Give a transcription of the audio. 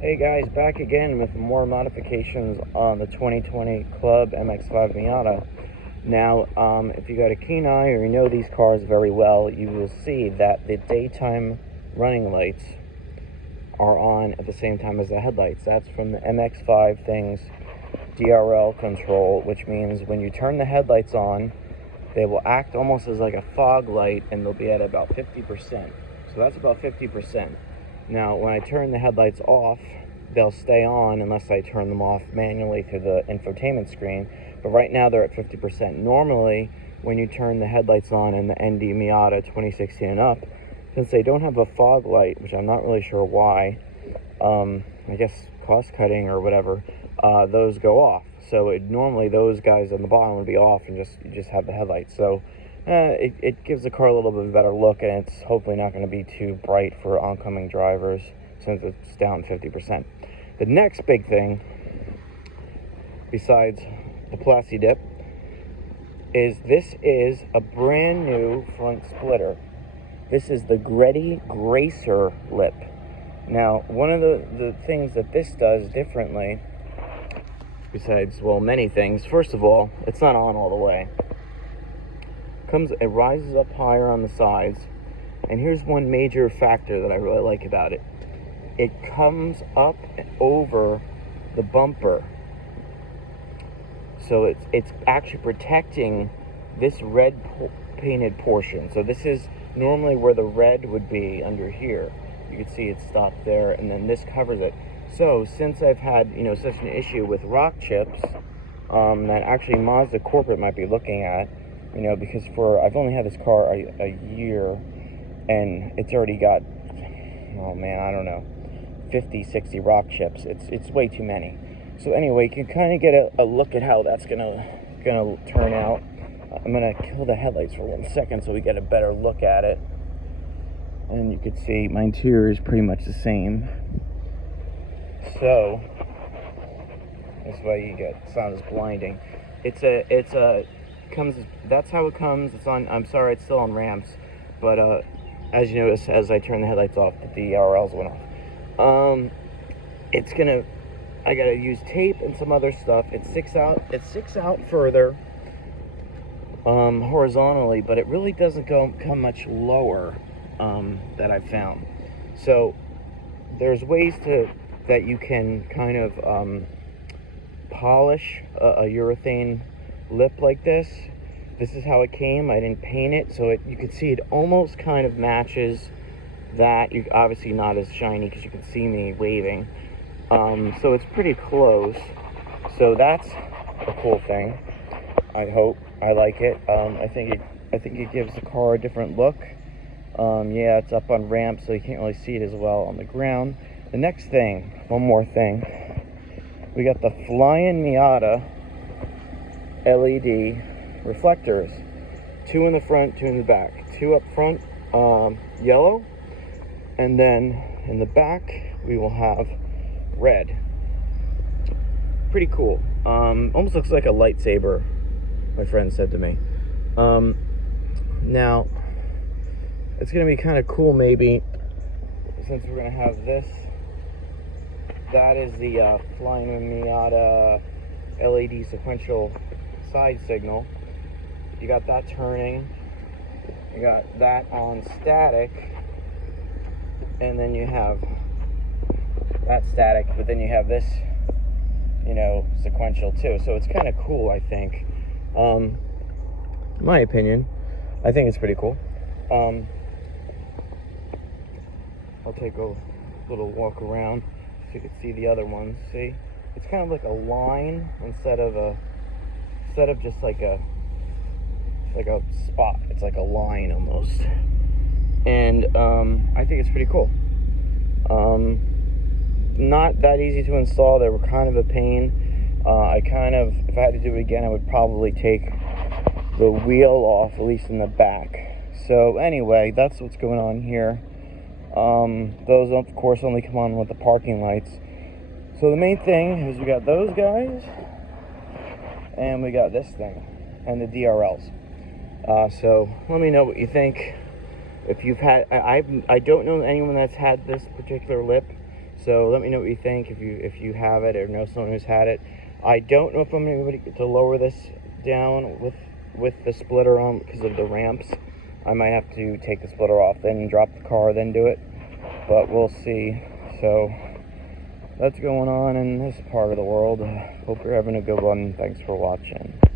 Hey guys, back again with more modifications on the 2020 Club MX-5 Miata. Now, if you got a keen eye or you know these cars very well, you will see that the daytime running lights are on at the same time as the headlights. That's from the MX-5 thing's DRL control, which means when you turn the headlights on, they will act almost as like a fog light, and they'll be at about 50%. So that's about 50%. Now, when I turn the headlights off, they'll stay on unless I turn them off manually through the infotainment screen. But right now, they're at 50%. Normally, when you turn the headlights on in the ND Miata 2016 and up, since they don't have a fog light, which I'm not really sure why, I guess cost cutting or whatever, those go off. So normally those guys on the bottom would be off, and you just have the headlights. So it gives the car a little bit of a better look, and it's hopefully not going to be too bright for oncoming drivers since it's down 50%. The next big thing, besides the Plasti Dip, is this is a brand new front splitter. This is the Greddy Gracer lip. Now, one of the things that this does differently, besides, well, many things, first of all, it's not on all the way. It rises up higher on the sides, and here's one major factor that I really like about it. It comes up over the bumper, so it's actually protecting this red painted portion. So this is normally where the red would be under here. You can see it's stopped there, and then this covers it. So since I've had such an issue with rock chips, that actually Mazda corporate might be looking at, because I've only had this car a year, and it's already got, oh man, I don't know, 50, 60 rock chips. It's way too many. So anyway, you can kind of get a look at how that's gonna turn out. I'm gonna kill the headlights for 1 second so we get a better look at it. And you can see my interior is pretty much the same. So that's why you get sound is blinding. That's how it comes. It's on. I'm sorry, it's still on ramps, but as you notice, as I turn the headlights off, the DRLs went off. I gotta use tape and some other stuff. It sticks out further horizontally, but it really doesn't come much lower that I've found. So there's ways that you can kind of polish a urethane lip like this. This is how it came. I didn't paint it, so you can see it almost kind of matches that. You obviously not as shiny because you can see me waving. So it's pretty close. So that's a cool thing. I hope. I like it. I think it gives the car a different look. Yeah, it's up on ramps, so you can't really see it as well on the ground. The next thing, one more thing, we got the Flyin Miata LED reflectors. 2 in the front, 2 in the back. 2 up front, yellow, and then in the back we will have red. Pretty cool. Almost looks like a lightsaber, my friend said to me. Now, it's going to be kind of cool, maybe, since we're going to have this. That is the Flyin Miata LED sequential side signal. You got that turning. You got that on static. And then you have that static, but then you have this, sequential too. So it's kind of cool, I think. In my opinion, I think it's pretty cool. I'll take a little walk around so you can see the other ones. See, it's kind of like a line instead of just like a spot. It's like a line almost, and I think it's pretty cool. Not that easy to install. They were kind of a pain. If I had to do it again, I would probably take the wheel off, at least in the back. So anyway, that's what's going on here. Those of course only come on with the parking lights. So the main thing is we got those guys, and we got this thing, and the DRLs. So let me know what you think. If you've had, I don't know anyone that's had this particular lip, So let me know what you think if you have it or know someone who's had it. I don't know if I'm going to lower this down with the splitter on because of the ramps. I might have to take the splitter off, then drop the car, then do it. But we'll see. So that's going on in this part of the world. Hope you're having a good one. Thanks for watching.